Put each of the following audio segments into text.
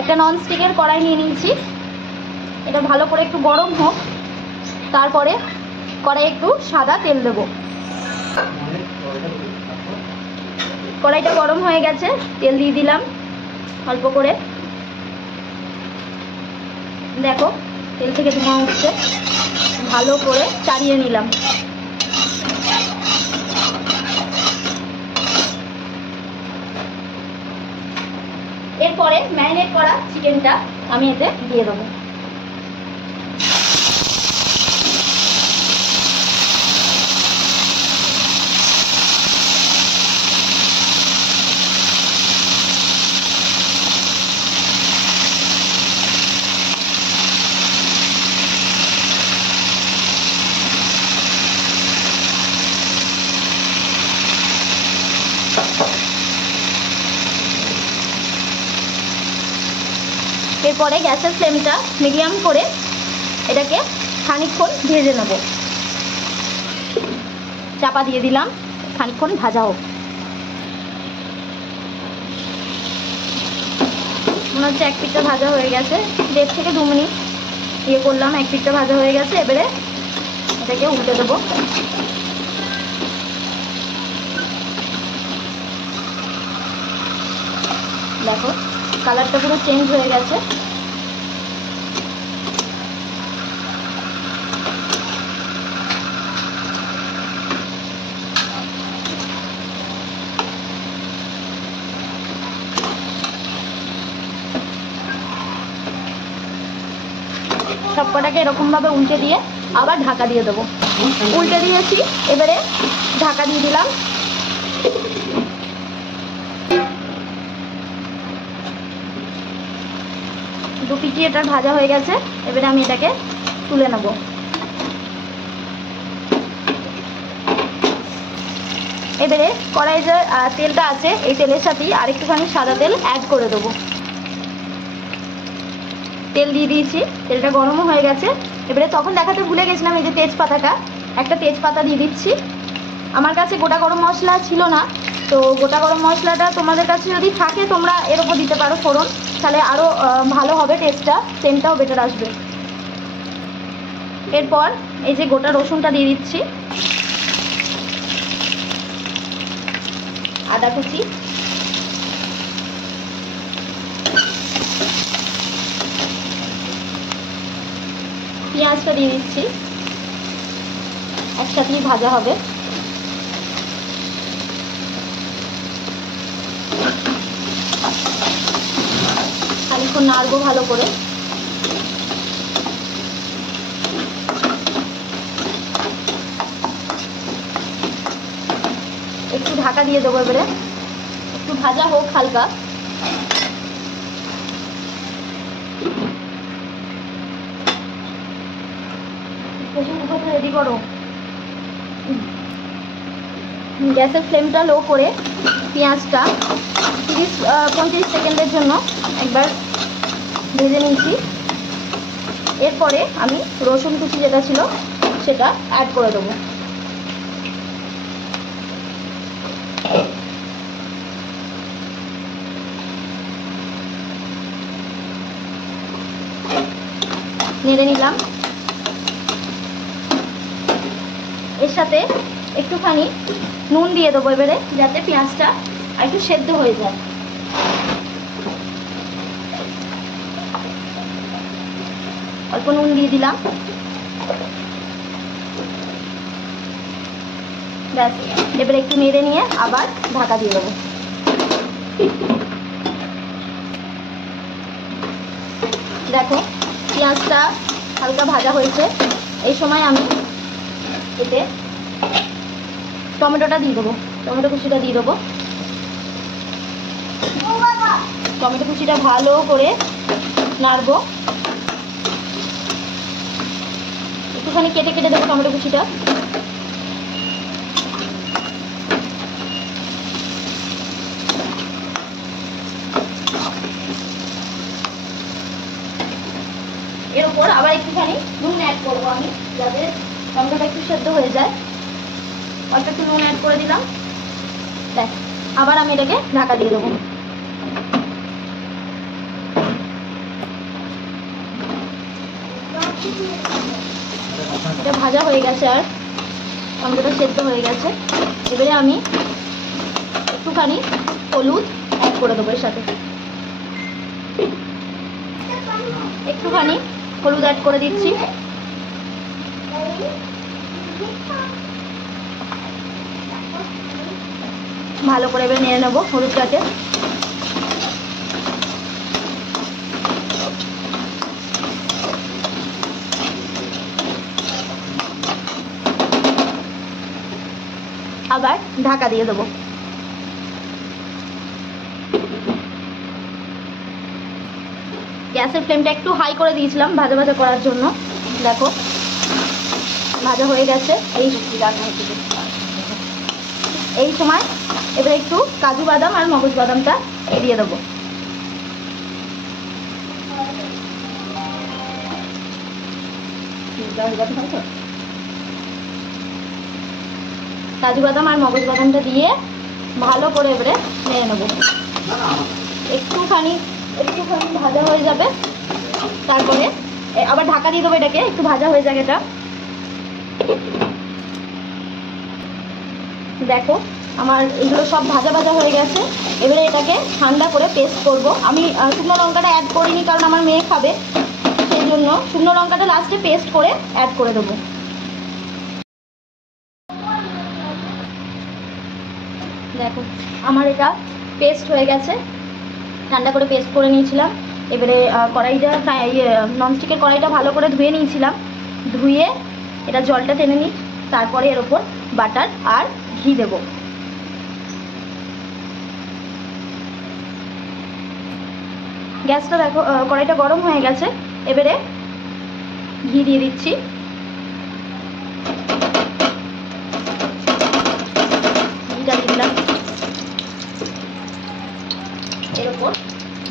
একটা ননস্টিকের কড়াই নিয়ে নিয়েছি। এটা ভালো করে একটু গরম হোক, তারপরে কড়াই একটু সাদা তেল দেব। কড়াইটা গরম হয়ে গেছে, তেল দিয়ে দিলাম অল্প করে। দেখো তেল থেকে ধোঁয়া উঠছে, ভালো করে চাড়িয়ে নিলাম। এরপরে ম্যারিনেট করা চিকেনটা আমি এতে দিয়ে দেবো। এরপরে গ্যাসের ফ্লেমটা মিডিয়াম করে এটাকে খানিকক্ষণ ভেজে নেব। চাপা দিয়ে দিলাম, খানিকক্ষণ ভাজা হোক। মনে হচ্ছে এক পিঠটা ভাজা হয়ে গেছে। 1.5 থেকে 2 মিনিট ইয়ে করলাম, এক পিঠটা ভাজা হয়ে গেছে। এবারে এটাকে উল্টে দেবো। দেখো কালারটা পুরো চেঞ্জ হয়ে গেছে। সবকটাকে এরকমভাবে উল্টে দিয়ে আবার ঢাকা দিয়ে দেবো। উল্টে দিয়েছি, এবারে ঢাকা দিয়ে দিলাম। দু পিঠি এটা ভাজা হয়ে গেছে। এবারে আমি এটাকে তুলে নেব। এবারে কড়াই যে তেলটা আছে, এই তেলের সাথেই আরেকটুখানি সাদা তেল অ্যাড করে দেবো। তেল দিয়ে দিয়েছি, তেলটা গরমও হয়ে গেছে। এবারে তখন দেখাতে ভুলে গেছিলাম, এই যে তেজপাতাটা, একটা তেজপাতা দিয়ে দিচ্ছি। আমার কাছে গোটা গরম মশলা ছিল না, তো গোটা গরম মশলাটা তোমাদের কাছে যদি থাকে তোমরা এর উপর দিতে পারো ফোড়ন, তাহলে আরও ভালো হবে টেস্টটা, সেন্টটাও বেটার আসবে। এরপর এই যে গোটা রসুনটা দিয়ে দিচ্ছি, আদা কুচি, পেঁয়াজটা দিয়ে দিচ্ছি, একসাথেই ভাজা হবে। খানিকক্ষণ নাড়বো ভালো করে। একটু ঢাকা দিয়ে দেবো। এবারে একটু ভাজা হোক হালকা। রেডি করো। গ্যাসের ফ্লেমটা লো করে পেঁয়াজটা 30-35 সেকেন্ডের জন্য একবার ভেজে নিয়েছি। এরপরে আমি রসুন কুচি যেটা ছিল সেটা অ্যাড করে দেবো। নেড়ে নিলাম। এর সাথে একটুখানি নুন দিয়ে দেবো এবারে, যাতে পেঁয়াজটা একটু সেদ্ধ হয়ে যায়। অল্প নুন দিয়ে দিলাম। ব্যাস, এবারে একটু নেড়ে নিয়ে আবার ঢাকা দিয়ে দেবো। দেখো পেঁয়াজটা হালকা ভাজা হয়েছে। এই সময় আমি এতে টমেটোটা দিয়ে দেবো, টমেটো কুচিটা দিয়ে দেবো। টমেটো কুচিটা ভালো করে নাড়বো। একটুখানি কেটে কেটে দেবো টমেটো কুচিটা। এর উপর আবার একটুখানি নুন অ্যাড করবো আমি, যাতে টমেটোটা একটু সেদ্ধ হয়ে যায়। অল্প একটু নুন অ্যাড করে দিলাম। দেখ, আবার আমি এটাকে ঢাকা দিয়ে দেবো। এটা ভাজা হয়ে গেছে আর টমেটোটা সেদ্ধ হয়ে গেছে। এবারে আমি একটুখানি হলুদ অ্যাড করে দেবো এর সাথে, একটুখানি হলুদ অ্যাড করে দিচ্ছি। ভালো করে এবার নিয়ে নেবো হলুদটাকে। আবার ঢাকা দিয়ে দেবো। গ্যাসের ফ্লেমটা একটু হাই করে দিয়েছিলাম ভাজা ভাজা করার জন্য। দেখো ভাজা হয়ে গেছে। এই সময় এবার একটু কাজু বাদাম আর মগজ বাদামটা দিয়ে দেবো। কাজু বাদাম আর মগজ বাদামটা দিয়ে ভালো করে এবারে নেড়ে নেবো। একটুখানি ভাজা হয়ে যাবে, তারপরে আবার ঢাকা দিয়ে দেবো। এটাকে একটু ভাজা হয়ে যাবে। এটা দেখো আমার এগুলো সব ভাজা ভাজা হয়ে গেছে। এবারে এটাকে ঠান্ডা করে পেস্ট করব। আমি শুকনো লঙ্কাটা অ্যাড করিনি কারণ আমার মেয়ে খাবে, সেই জন্য শুকনো লঙ্কাটা লাস্টে পেস্ট করে অ্যাড করে দেবো। দেখো আমার এটা পেস্ট হয়ে গেছে, ঠান্ডা করে পেস্ট করে নিয়েছিলাম। এবারে কড়াইটা ননস্টিকের কড়াইটা ভালো করে ধুয়ে নিয়েছিলাম। ধুয়ে এটা জলটা টেনে নিই, তারপরে এর ওপর বাটার আর ঘি দেব। গ্যাসটা দেখো কড়াইটা গরম হয়ে গেছে। এবারে ঘি দিয়ে দিচ্ছি। ঘিটা দিয়ে দিলাম, এর ওপর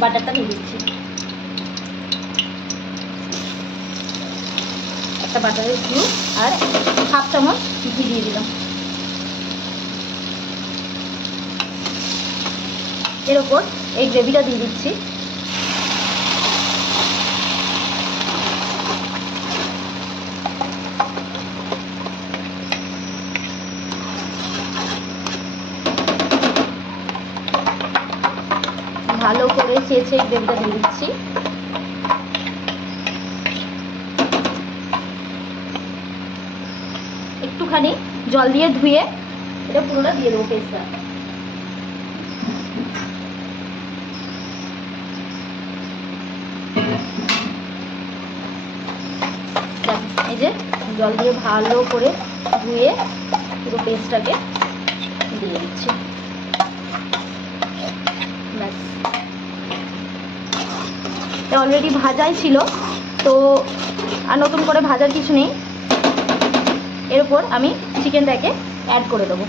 বাটারটা দিয়ে দিচ্ছি। একটা বাটারের কিউব আর হাফ চামচ ঘি দিয়ে দিলাম। এর ওপর এই গ্রেভিটা দিয়ে দিচ্ছি। ভালো করে চেঁচে গ্রেভিটা দিয়ে দিচ্ছি। একটুখানি জল দিয়ে ধুয়ে এটা পুরোটা দিয়ে দেবো পেস্টটা। এই যে জল দিয়ে ভালো করে ধুয়ে পুরো পেস্টটাকে দিয়ে দিচ্ছি। ব্যাস, এটা অলরেডি ভাজাই ছিল, তো আর নতুন করে ভাজার কিছু নেই। এর উপর আমি চিকেনটাকে অ্যাড করে দেবো।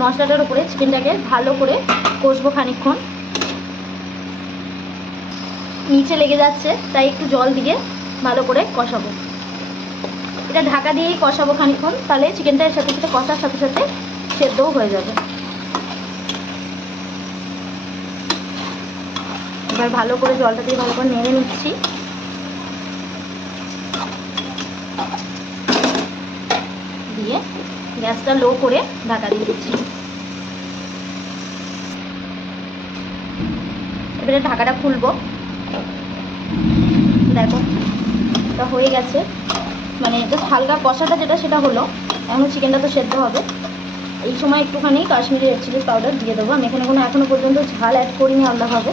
মশলাটার উপরে চিকেনটাকে ভালো করে কষবো খানিকক্ষণ। নিচে লেগে যাচ্ছে, তাই একটু জল দিয়ে ভালো করে কষাবো। এটা ঢাকা দিয়েই কষাবো খানিকক্ষণ, তাহলে চিকেনটা এর সাথে সাথে কষার সাথে সাথে সেদ্ধও হয়ে যাবে। এবার ভালো করে জলটা দিয়ে ভালো করে নেড়ে নিচ্ছি। দিয়ে গ্যাসটা লো করে ঢাকা দিয়ে দিচ্ছি। এবারে ঢাকাটা খুলবো। দেখো এটা হয়ে গেছে, মানে জাস্ট হালকা কষাটা যেটা সেটা হলো। এখন চিকেনটা তো সেদ্ধ হবে। এই সময় একটুখানি কাশ্মীরি রেড চিলি পাউডার দিয়ে দেবো। আমি এখনো পর্যন্ত ঝাল অ্যাড করিনি আলাদাভাবে,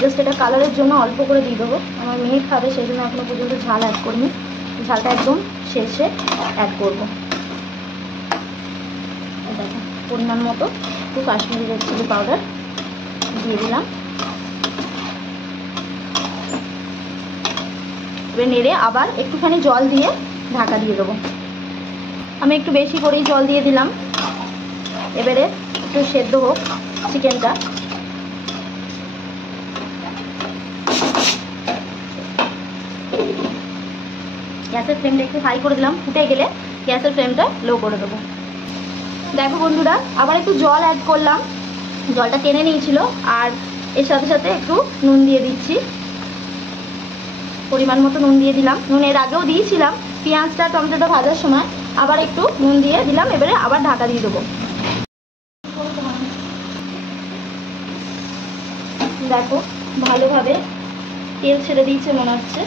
জাস্ট এটা কালারের জন্য অল্প করে দিয়ে দেবো। আমার মেয়ে খাবে, সেই জন্য এখনো পর্যন্ত ঝাল অ্যাড করিনি। ঝালটা একদম শেষে অ্যাড করবো। দেখো পরিমাণ মতো একটু কাশ্মীরি রেড চিলি পাউডার দিয়ে দিলাম। এবার নেড়ে আবার একটুখানি জল দিয়ে ঢাকা দিয়ে দেবো। আমি একটু বেশি করেই জল দিয়ে দিলাম। এবারে একটু সেদ্ধ হোক চিকেনটা। গ্যাসের ফ্লেমটা একটু হাই করে দিলাম, ফুটে গেলে গ্যাসের ফ্লেমটা লো করে দেবো। দেখো বন্ধুরা, আবার একটু জল অ্যাড করলাম, জলটা টেনে নিয়েছিল। আর এর সাথে সাথে একটু নুন দিয়ে দিচ্ছি, পরিমাণ মতো নুন দিয়ে দিলাম। নুন এর আগেও দিয়েছিলাম পেঁয়াজটা টমেটোটা ভাজার সময়, আবার একটু নুন দিয়ে দিলাম। এবারে আবার ঢাকা দিয়ে দেবো। দেখো ভালোভাবে তেল ছেড়ে দিয়েছে মনে হচ্ছে।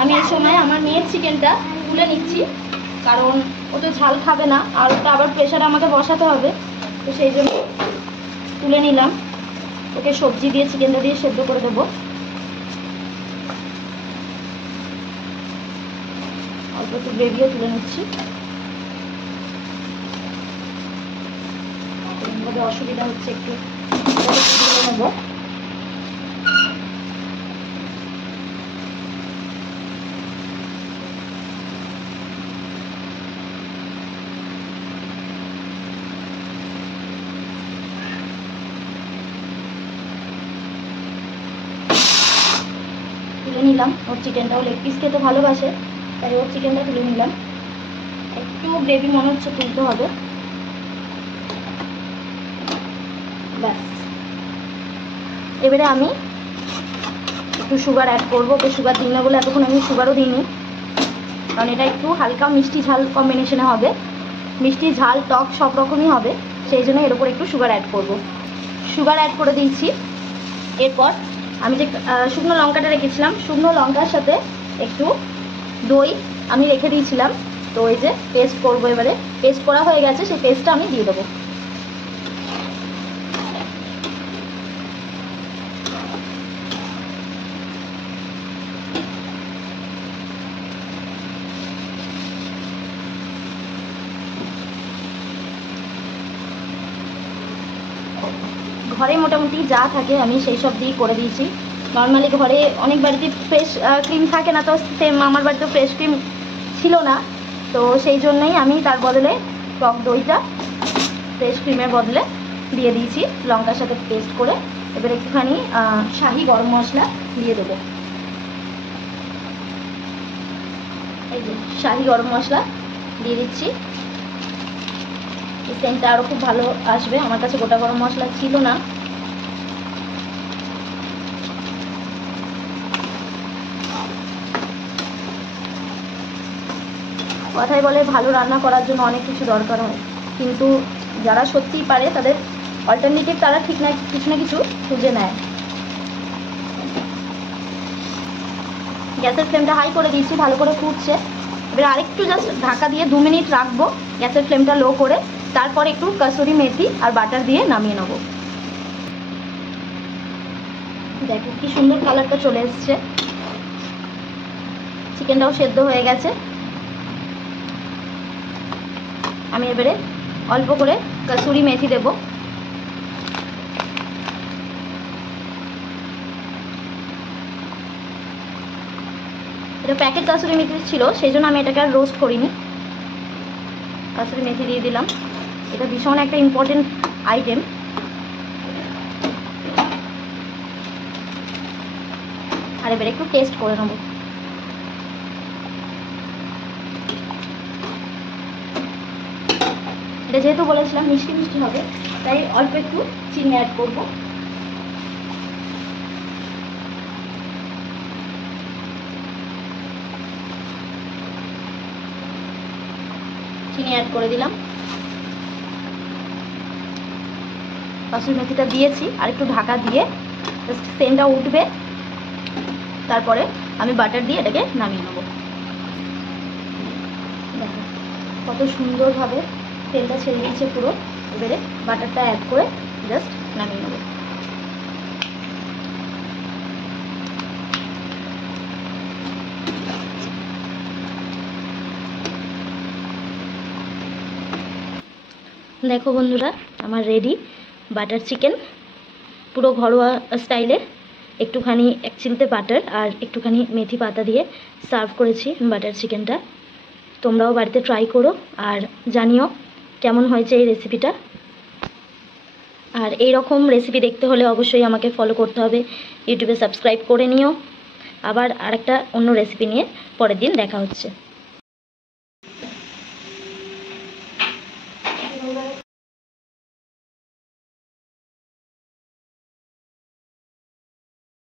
আমি এই সময় আমার মেয়ের চিকেনটা তুলে নিচ্ছি, কারণ ও তো ঝাল খাবে না, আর ওটা আবার প্রেশারে আমাকে বসাতে হবে, তো সেই জন্য তুলে নিলাম। ওকে সবজি দিয়ে চিকেনটা দিয়ে সেদ্ধ করে দেবো। অল্প একটু গ্রেভিও তুলে নিচ্ছি, এরকমভাবে অসুবিধা হচ্ছে একটু নেবো। তুলে নিলাম। ওর চিকেনটাও লেগ পিস খেতে ভালোবাসে, তাই ওর চিকেনটা তুলে নিলাম। একটু গ্রেভি মনে হচ্ছে তুলতে হবে, ব্যাস। এবারে আমি একটু সুগার অ্যাড করবো। ওকে সুগার দিই না বলে এতক্ষণ আমি সুগারও দিইনি, কারণ এটা একটু হালকা মিষ্টি ঝাল কম্বিনেশনে হবে, মিষ্টি ঝাল টক সব রকমই হবে, সেই জন্য এর উপর একটু সুগার অ্যাড করব। সুগার অ্যাড করে দিয়েছি। এরপর আমি যে শুকনো লঙ্কাটা রেখেছিলাম, শুকনো লঙ্কার সাথে একটু দই আমি রেখে দিয়েছিলাম, তো ওই যে পেস্ট করবো। এবারে পেস্ট করা হয়ে গেছে, সেই পেস্টটা আমি দিয়ে দেবো। ঘরে মোটামুটি যা থাকে আমি সেই সব দিয়ে করে দিয়েছি। নর্মালি ঘরে অনেক বাড়িতে ফ্রেশ ক্রিম থাকে না, তো সেম আমার বাড়িতে ফ্রেশ ক্রিম ছিল না, তো সেই জন্যই আমি তার বদলে টক দইটা ফ্রেশ ক্রিমের বদলে দিয়ে দিয়েছি লঙ্কার সাথে পেস্ট করে। এবার একটুখানি শাহি গরম মশলা দিয়ে দেবো। এই যে শাহি গরম মশলা দিয়ে দিচ্ছি, এই সেন্টটা আরও খুব ভালো আসবে। আমার কাছে গোটা গরম মশলা ছিল না। কথাই বলে ভালো রান্না করার জন্য অনেক কিছু দরকার হয়, কিন্তু যারা সত্যিই পারে তাদের অল্টারনেটিভ তারা ঠিক না কিছু না কিছু খুঁজে নেয়। গ্যাসের ফ্লেমটা হাই করে দিয়েছি, ভালো করে ফুটছে। এবার আরেকটু জাস্ট ঢাকা দিয়ে 2 মিনিট রাখবো, গ্যাসের ফ্লেমটা লো করে। তারপর একটু কসুরি মেথি আর বাটার দিয়ে নামিয়ে নেবো। দেখো কি সুন্দর কালারটা চলে এসছে, চিকেনটাও সেদ্ধ হয়ে গেছে। আমি এবারে অল্প করে কসুরি মেথি দেব। এটা প্যাকেট কসুরি মেথি ছিল, সেই জন্য আমি এটাকে আর রোস্ট করিনি। কসুরি মেথি দিয়ে দিলাম, এটা ভীষণ একটা ইম্পর্টেন্ট আইটেম। আর এবারে একটু টেস্ট করে নেব। এটা যেহেতু বলেছিলাম মিষ্টি মিষ্টি হবে, তাই অল্প একটু চিনি অ্যাড করব। চিনি অ্যাড করে দিলাম, কসুরি মেথিটা দিয়েছি, আর একটু ঢাকা দিয়ে জাস্ট সেন্টটা উঠবে, তারপরে আমি বাটার দিয়ে এটাকে নামিয়ে নেব। দেখো কত সুন্দরভাবে তেলটা ছেড়ে দিয়েছে পুরো। এবারে বাটারটা অ্যাড করে জাস্ট নামিয়ে নেব। দেখো বন্ধুরা, আমার রেডি বাটার চিকেন, পুরো ঘরোয়া স্টাইলে। একটুখানি এক চিলতে বাটার আর একটুখানি মেথি পাতা দিয়ে সার্ভ করেছি বাটার চিকেনটা। তোমরাও বাড়িতে ট্রাই করো আর জানিও কেমন হয়েছে এই রেসিপিটা। আর এই রকম রেসিপি দেখতে হলে অবশ্যই আমাকে ফলো করতে হবে, ইউটিউবে সাবস্ক্রাইব করে নিও। আবার আরেকটা অন্য রেসিপি নিয়ে পরের দিন দেখা হচ্ছে।